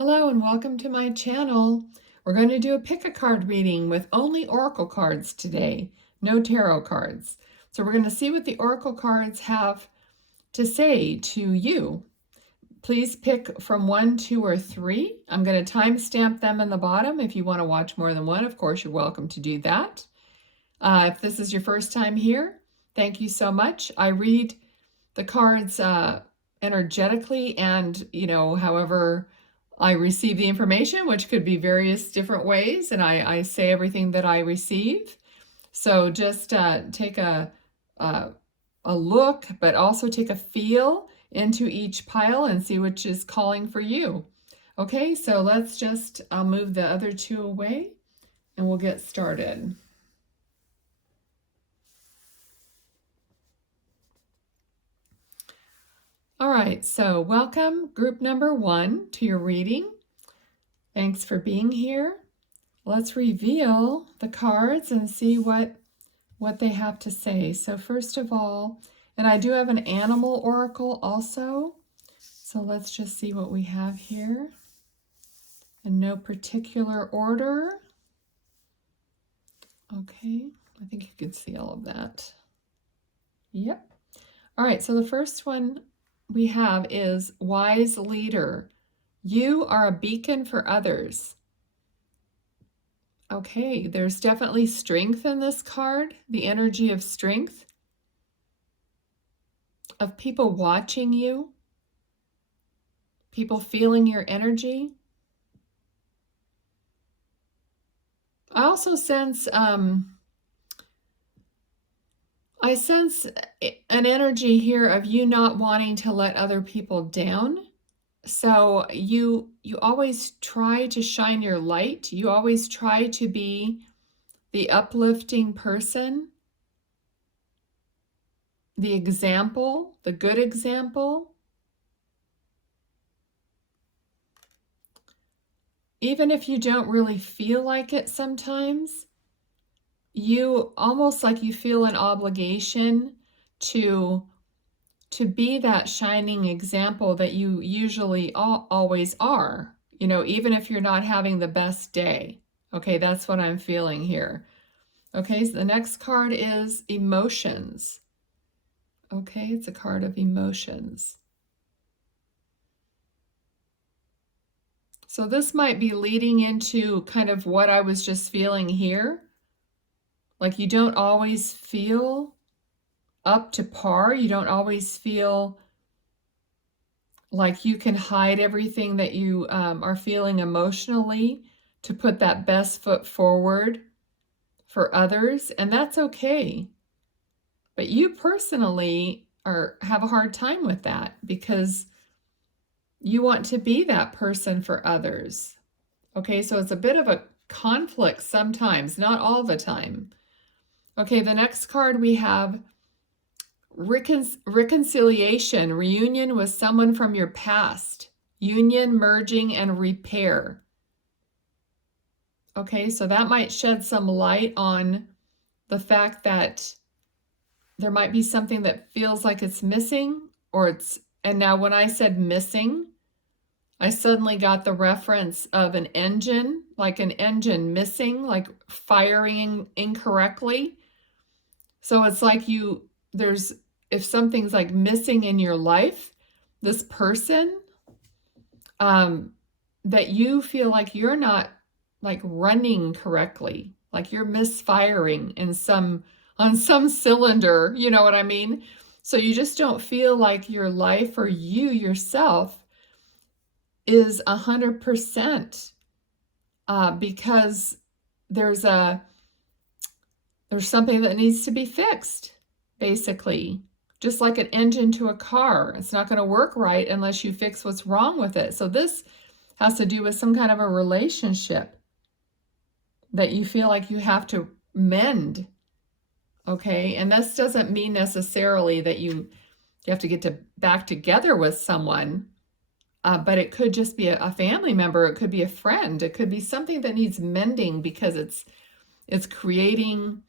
Hello and welcome to my channel. We're going to do a pick-a-card reading with only oracle cards today, no tarot cards. So we're going to see what the oracle cards have to say to you. Please pick from 1, 2, or 3. I'm going to timestamp them in the bottom. If you want to watch more than one, of course, you're welcome to do that. If this is your first time here, thank you so much. I read the cards energetically and, however I receive the information, which could be various different ways, and I say everything that I receive. So just take a look, but also take a feel into each pile and see which is calling for you. Okay, so let's just, I'll move the other two away and we'll get started. All right, so welcome group number 1 to your reading. Thanks for being here. Let's reveal the cards and see what they have to say. So first of all, and I do have an animal oracle also. So let's just see what we have here. In no particular order. Okay, I think you can see all of that. Yep. All right, so the first one we have is wise leader. You are a beacon for others. Okay, there's definitely strength in this card, the energy of strength, of people watching you, people feeling your energy. I also sense, I sense an energy here of you not wanting to let other people down. So you always try to shine your light. You always try to be the uplifting person, the example, the good example. Even if you don't really feel like it sometimes, you almost like you feel an obligation to be that shining example that you usually always are, even if you're not having the best day. Okay, that's what I'm feeling here. Okay, so the next card is emotions. Okay, it's a card of emotions. So this might be leading into kind of what I was just feeling here. Like you don't always feel up to par. You don't always feel like you can hide everything that you are feeling emotionally to put that best foot forward for others, and that's okay. But you personally have a hard time with that because you want to be that person for others. Okay, so it's a bit of a conflict sometimes, not all the time. Okay, the next card we have reconciliation, reunion with someone from your past, union, merging, and repair. Okay, so that might shed some light on the fact that there might be something that feels like it's missing, and now when I said missing, I suddenly got the reference of an engine, like an engine missing, like firing incorrectly. So it's like if something's like missing in your life, this person, that you feel like you're not like running correctly, like you're misfiring on some cylinder, you know what I mean? So you just don't feel like your life or you yourself is 100%, because there's something that needs to be fixed, basically. Just like an engine to a car. It's not going to work right unless you fix what's wrong with it. So this has to do with some kind of a relationship that you feel like you have to mend. Okay, and this doesn't mean necessarily that you have to get back together with someone, but it could just be a family member. It could be a friend. It could be something that needs mending because it's creating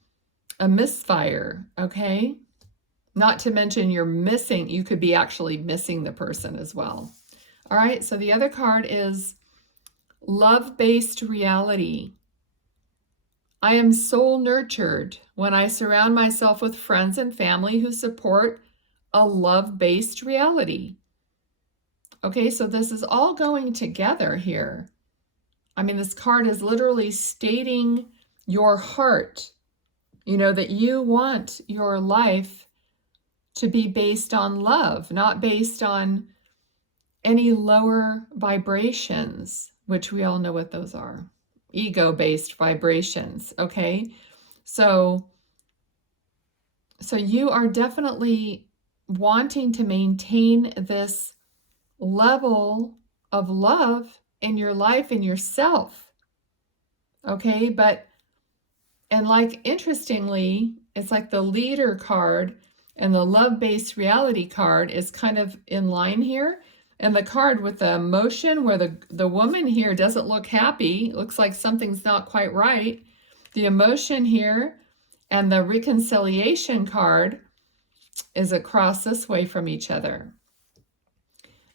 a misfire. Okay, not to mention you could be actually missing the person as well. All right, so the other card is love-based reality. I am soul nurtured when I surround myself with friends and family who support a love-based reality. Okay, so this is all going together here. I mean, this card is literally stating your heart, you know, that you want your life to be based on love, not based on any lower vibrations, which we all know what those are. Ego-based vibrations, okay? So you are definitely wanting to maintain this level of love in your life, in yourself, okay? And like, interestingly, it's like the leader card and the love-based reality card is kind of in line here. And the card with the emotion where the woman here doesn't look happy, looks like something's not quite right. The emotion here and the reconciliation card is across this way from each other.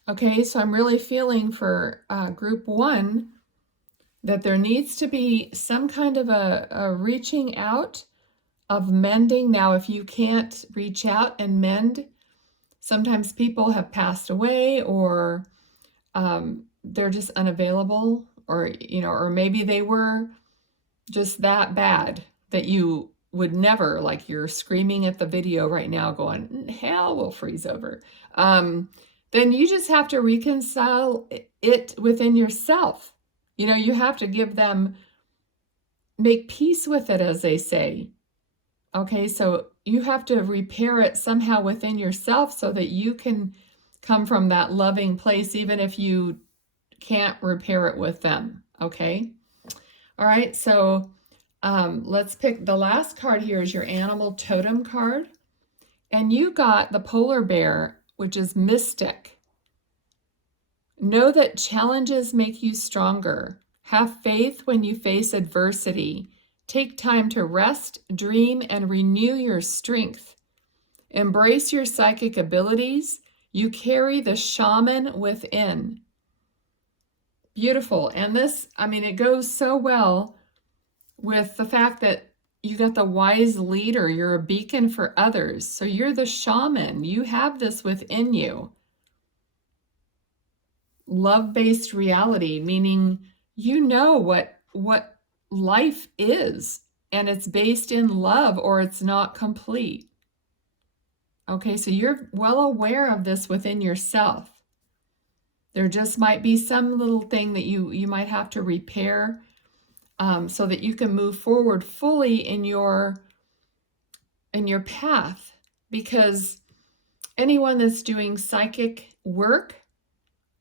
Okay, so I'm really feeling for group one that there needs to be some kind of a reaching out of mending. Now, if you can't reach out and mend, sometimes people have passed away, or they're just unavailable, or, you know, or maybe they were just that bad that you would never, like you're screaming at the video right now going, hell will freeze over. Then you just have to reconcile it within yourself. You know, you have to give them, make peace with it, as they say. Okay, so you have to repair it somehow within yourself so that you can come from that loving place, even if you can't repair it with them. Okay, all right, so let's pick the last card here is your animal totem card. And you got the polar bear, which is mystic. Know that challenges make you stronger. Have faith when you face adversity. Take time to rest, dream, and renew your strength. Embrace your psychic abilities. You carry the shaman within. Beautiful. And this, I mean, it goes so well with the fact that you got the wise leader. You're a beacon for others. So you're the shaman. You have this within you. Love-based reality, meaning you know what life is, and it's based in love, or it's not complete. Okay, so you're well aware of this within yourself. There just might be some little thing that you might have to repair so that you can move forward fully in your path, because anyone that's doing psychic work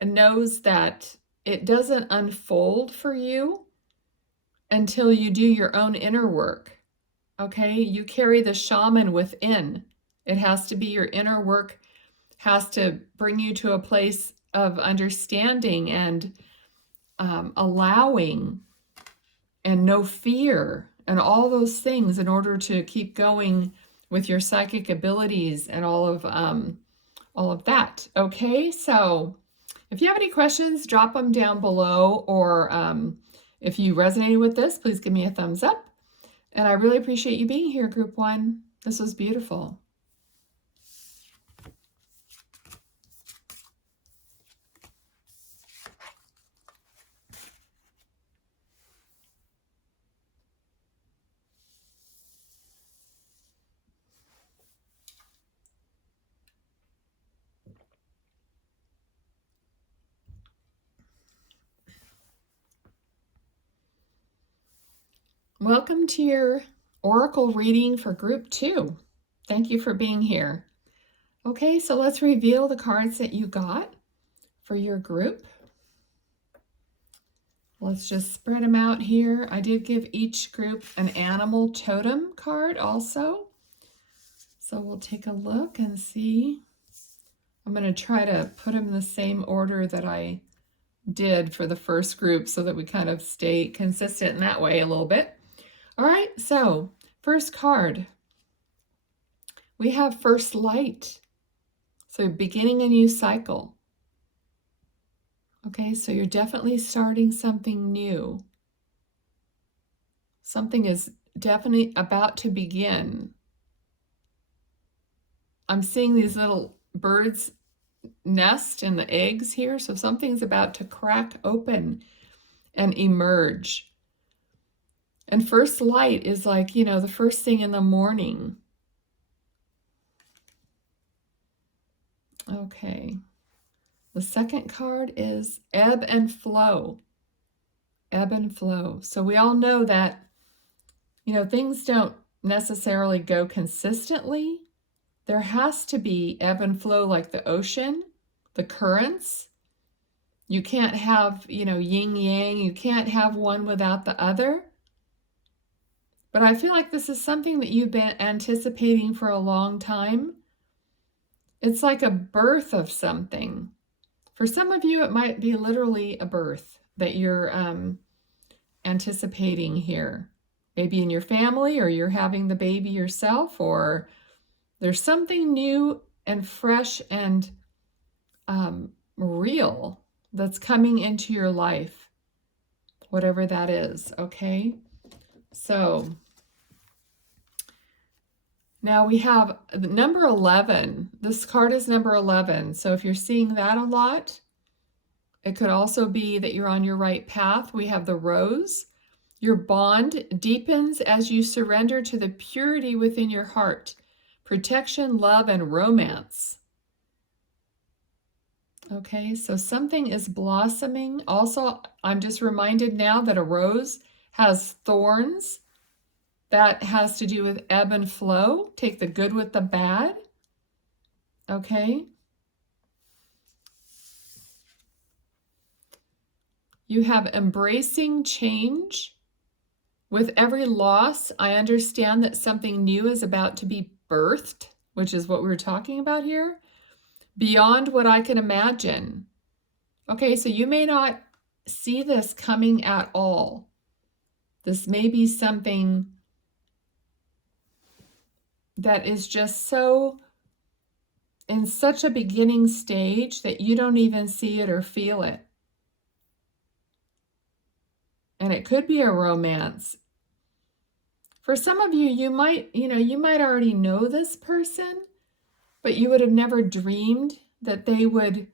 knows that it doesn't unfold for you until you do your own inner work. Okay, you carry the shaman within. It has to be your inner work, has to bring you to a place of understanding and allowing and no fear and all those things in order to keep going with your psychic abilities and all of that. Okay, so if you have any questions, drop them down below, or if you resonated with this, please give me a thumbs up. And I really appreciate you being here, Group 1. This was beautiful. Welcome to your Oracle reading for Group 2. Thank you for being here. Okay, so let's reveal the cards that you got for your group. Let's just spread them out here. I did give each group an animal totem card also. So we'll take a look and see. I'm going to try to put them in the same order that I did for the first group so that we kind of stay consistent in that way a little bit. All right, so first card, we have first light. So beginning a new cycle. Okay, so you're definitely starting something new. Something is definitely about to begin. I'm seeing these little birds nest in the eggs here, so something's about to crack open and emerge. And first light is like, you know, the first thing in the morning. Okay. The second card is ebb and flow. Ebb and flow. So we all know that, you know, things don't necessarily go consistently. There has to be ebb and flow like the ocean, the currents. You can't have, you know, yin yang. You can't have one without the other. But I feel like this is something that you've been anticipating for a long time. It's like a birth of something. For some of you, it might be literally a birth that you're anticipating here. Maybe in your family, or you're having the baby yourself, or there's something new and fresh and real that's coming into your life, whatever that is, okay? So now we have the number 11. This card is number 11. So if you're seeing that a lot, it could also be that you're on your right path. We have the rose. Your bond deepens as you surrender to the purity within your heart, protection, love, and romance. Okay, so something is blossoming. Also, I'm just reminded now that a rose has thorns. That has to do with ebb and flow. Take the good with the bad. Okay. You have embracing change. With every loss, I understand that something new is about to be birthed, which is what we were talking about here, beyond what I can imagine. Okay, so you may not see this coming at all. This may be something that is just so in such a beginning stage that you don't even see it or feel it. And it could be a romance. For some of you, you might already know this person, but you would have never dreamed that they would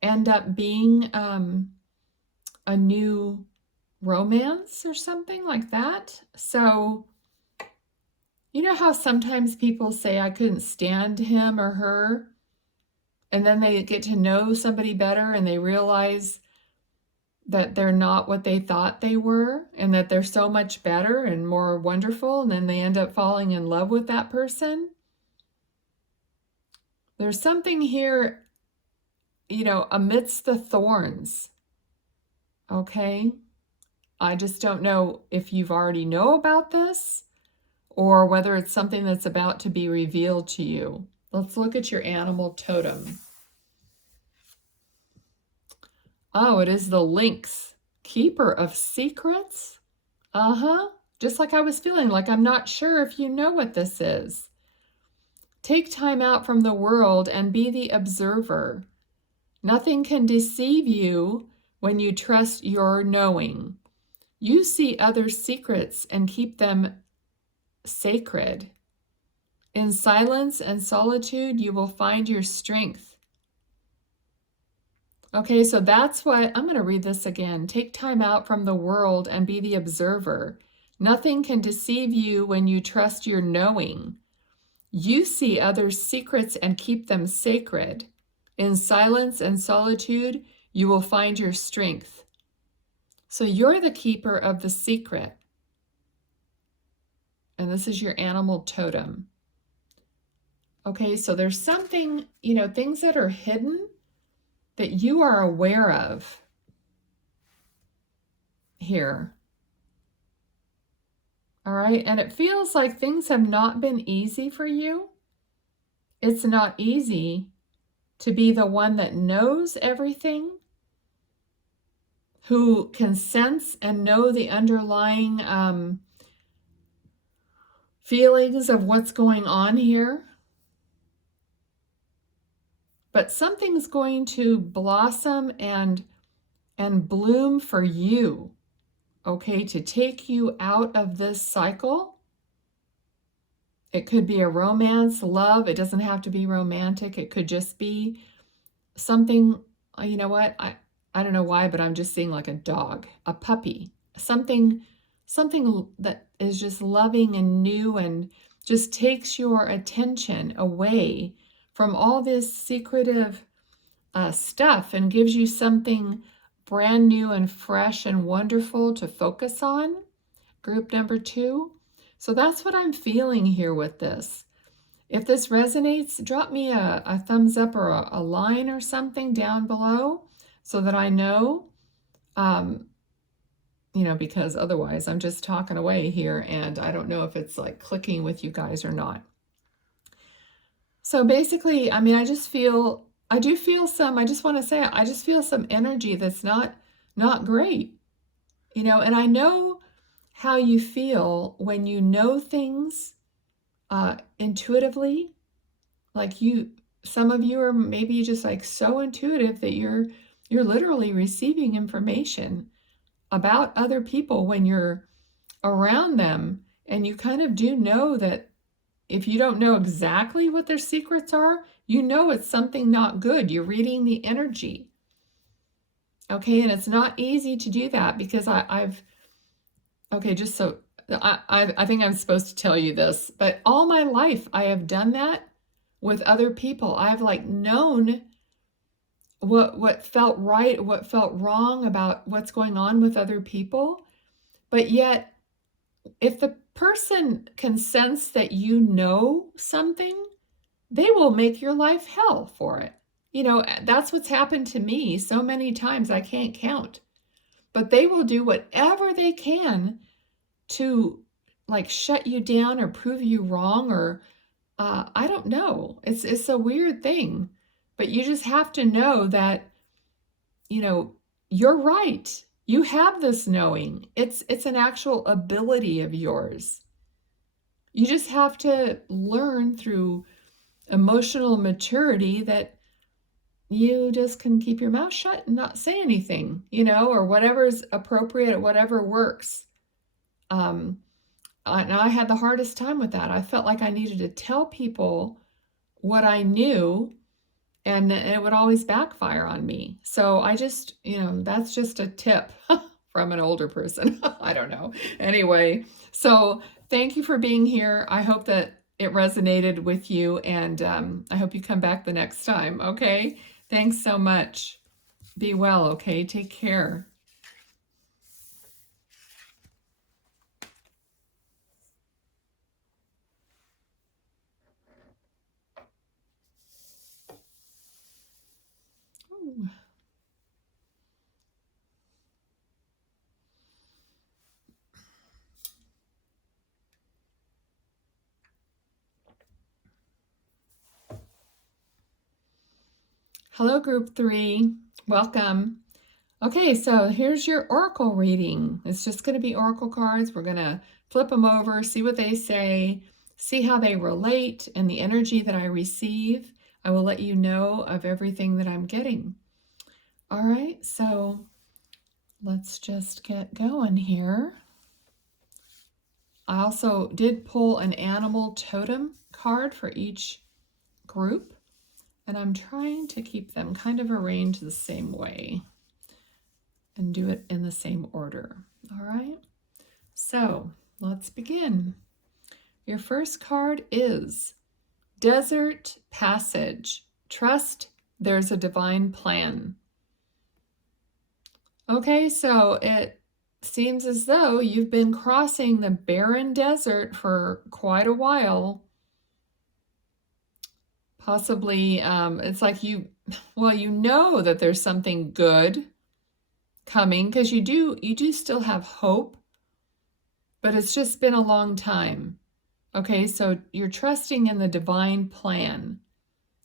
end up being a new romance or something like that. So, you know how sometimes people say, I couldn't stand him or her, and then they get to know somebody better and they realize that they're not what they thought they were, and that they're so much better and more wonderful, and then they end up falling in love with that person. There's something here, you know, amidst the thorns. Okay? I just don't know if you've already know about this or whether it's something that's about to be revealed to you. Let's look at your animal totem. Oh, it is the lynx, keeper of secrets. Just like I was feeling, like I'm not sure if you know what this is. Take time out from the world and be the observer. Nothing can deceive you when you trust your knowing. You see others' secrets and keep them sacred. In silence and solitude, you will find your strength. Okay, so that's what, I'm going to read this again. Take time out from the world and be the observer. Nothing can deceive you when you trust your knowing. You see others' secrets and keep them sacred. In silence and solitude, you will find your strength. So you're the keeper of the secret. And this is your animal totem. Okay, so there's something, you know, things that are hidden that you are aware of here. All right, and it feels like things have not been easy for you. It's not easy to be the one that knows everything, who can sense and know the underlying feelings of what's going on here. But something's going to blossom and and bloom for you, okay, to take you out of this cycle. It could be a romance, love. It doesn't have to be romantic. It could just be something, you know what? I don't know why, but I'm just seeing like a dog, a puppy, something that is just loving and new and just takes your attention away from all this secretive stuff and gives you something brand new and fresh and wonderful to focus on. Group number 2. So that's what I'm feeling here with this. If this resonates, drop me a thumbs up or a line or something down below so that I know, because otherwise I'm just talking away here and I don't know if it's like clicking with you guys or not. So basically, I just want to say, I just feel some energy that's not great, and I know how you feel when you know things intuitively. Like some of you are maybe just like so intuitive that you're literally receiving information about other people when you're around them, and you kind of do know that if you don't know exactly what their secrets are, you know it's something not good. You're reading the energy. Okay, and it's not easy to do that because I think I'm supposed to tell you this, but all my life I have done that with other people. I've like known what felt right, what felt wrong about what's going on with other people. But yet, if the person can sense that you know something, they will make your life hell for it. That's what's happened to me so many times I can't count. But they will do whatever they can to like shut you down or prove you wrong, or I don't know. It's a weird thing. But you just have to know that, you're right. You have this knowing. It's an actual ability of yours. You just have to learn through emotional maturity that you just can keep your mouth shut and not say anything, or whatever's appropriate, whatever works. And I had the hardest time with that. I felt like I needed to tell people what I knew, and it would always backfire on me. So I just, that's just a tip from an older person. I don't know. Anyway, so thank you for being here. I hope that it resonated with you, and I hope you come back the next time, okay? Thanks so much. Be well, okay? Take care. Ooh. Hello, group 3. Welcome. Okay, so here's your oracle reading. It's just going to be oracle cards. We're going to flip them over, see what they say, see how they relate, and the energy that I receive. I will let you know of everything that I'm getting. All right, so let's just get going here. I also did pull an animal totem card for each group, and I'm trying to keep them kind of arranged the same way and do it in the same order. All right, so let's begin. Your first card is Desert Passage. Trust there's a divine plan. Okay, so it seems as though you've been crossing the barren desert for quite a while. Possibly, it's like you know that there's something good coming, because you do still have hope, but it's just been a long time. Okay, so you're trusting in the divine plan.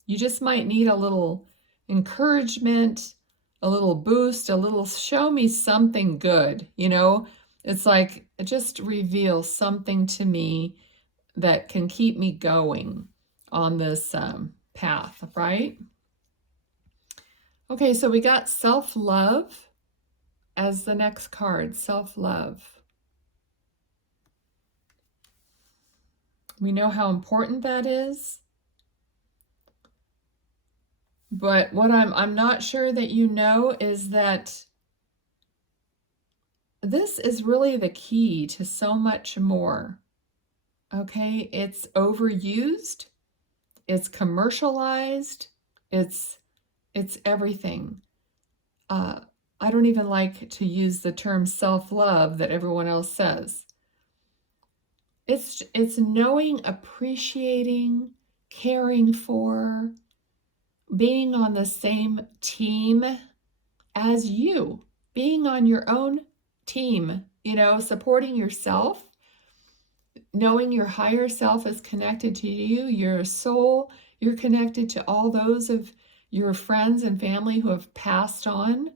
You just might need a little encouragement, a little boost, a little show me something good, It's like, just reveal something to me that can keep me going on this path, right? Okay, so we got self-love, as the next card, self-love. We know how important that is. But what I'm not sure that you know is that this is really the key to so much more. Okay, it's overused, it's commercialized, it's everything. I don't even like to use the term self-love that everyone else says. It's knowing, appreciating, caring for, being on the same team as you, being on your own team, supporting yourself, knowing your higher self is connected to you, your soul, you're connected to all those of your friends and family who have passed on.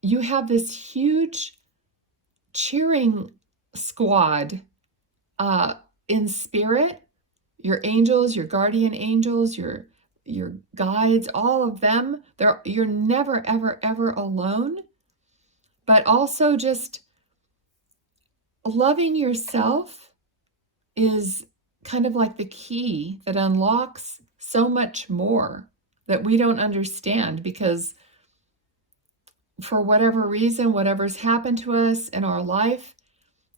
You have this huge cheering squad in spirit, your angels, your guardian angels, your guides, all of them. You're never, ever, ever alone. But also just loving yourself is kind of like the key that unlocks so much more that we don't understand, because for whatever reason, whatever's happened to us in our life,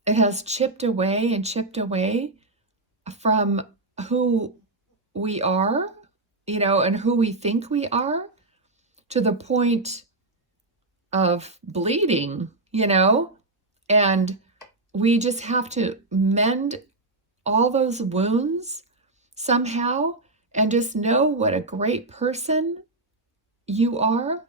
it has chipped away and chipped away from who we are, and who we think we are, to the point of bleeding, and we just have to mend all those wounds somehow and just know what a great person you are.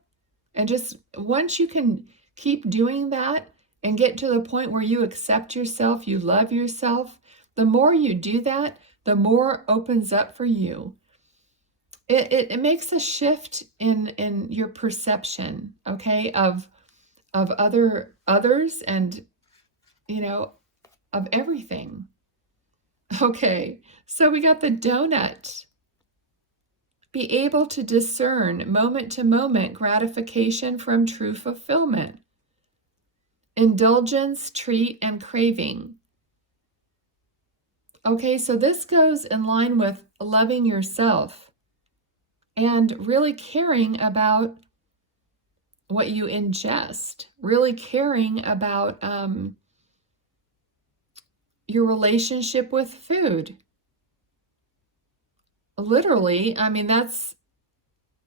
And just once you can keep doing that and get to the point where you accept yourself, you love yourself, the more you do that, the more opens up for you. It makes a shift in your perception, okay, of others and, of everything. Okay, so we got the donut. Be able to discern moment-to-moment gratification from true fulfillment. Indulgence, treat, and craving. Okay, so this goes in line with loving yourself and really caring about what you ingest, really caring about your relationship with food. Literally, I mean, that's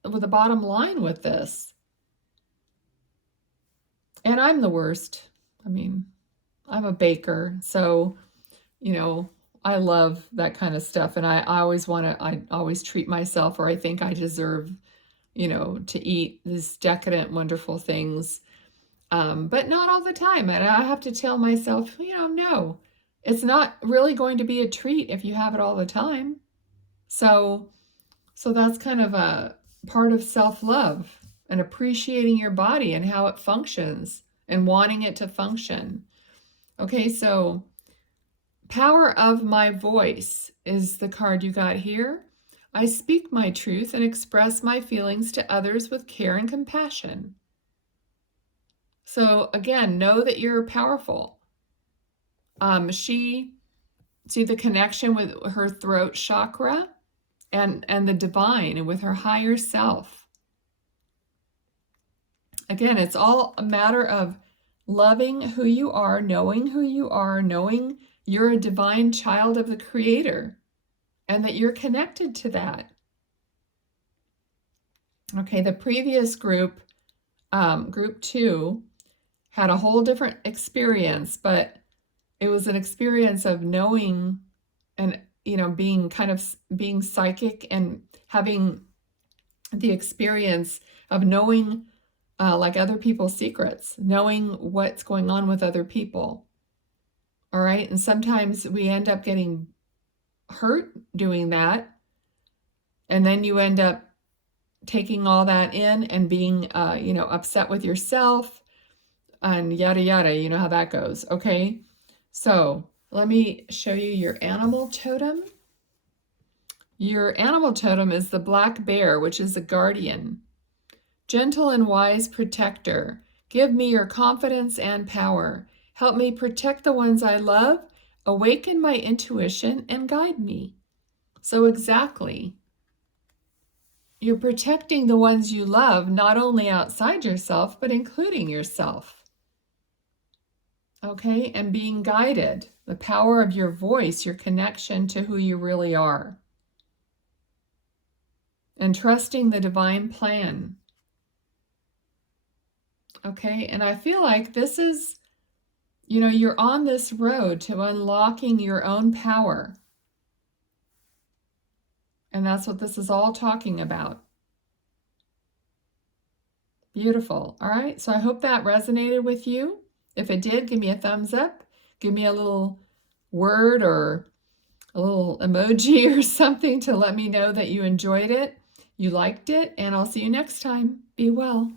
the bottom line with this. And I'm the worst. I mean, I'm a baker, so, I love that kind of stuff. And I always treat myself, or I think I deserve, to eat these decadent, wonderful things. But not all the time. And I have to tell myself, no, it's not really going to be a treat if you have it all the time. So that's kind of a part of self-love, and appreciating your body and how it functions and wanting it to function. Okay, so power of my voice is the card you got here. I speak my truth and express my feelings to others with care and compassion. So again, know that you're powerful. See the connection with her throat chakra and the divine, and with her higher self. Again, it's all a matter of loving who you are, knowing you're a divine child of the Creator, and that you're connected to that. Okay, the previous group, group 2, had a whole different experience, but it was an experience of knowing and, being psychic and having the experience of knowing like other people's secrets, knowing what's going on with other people. All right. And sometimes we end up getting hurt doing that. And then you end up taking all that in and being, upset with yourself and yada, yada. You know how that goes. Okay. So let me show you your animal totem. Your animal totem is the black bear, which is a guardian. Gentle and wise protector, Give me your confidence and power. Help me protect the ones I love, awaken my intuition, and guide me. So exactly, you're protecting the ones you love, not only outside yourself, but including yourself. Okay, and being guided, the power of your voice, your connection to who you really are. And trusting the divine plan. Okay, and I feel like this is, you're on this road to unlocking your own power. And that's what this is all talking about. Beautiful. All right, so I hope that resonated with you. If it did, give me a thumbs up. Give me a little word or a little emoji or something to let me know that you enjoyed it, you liked it, and I'll see you next time. Be well.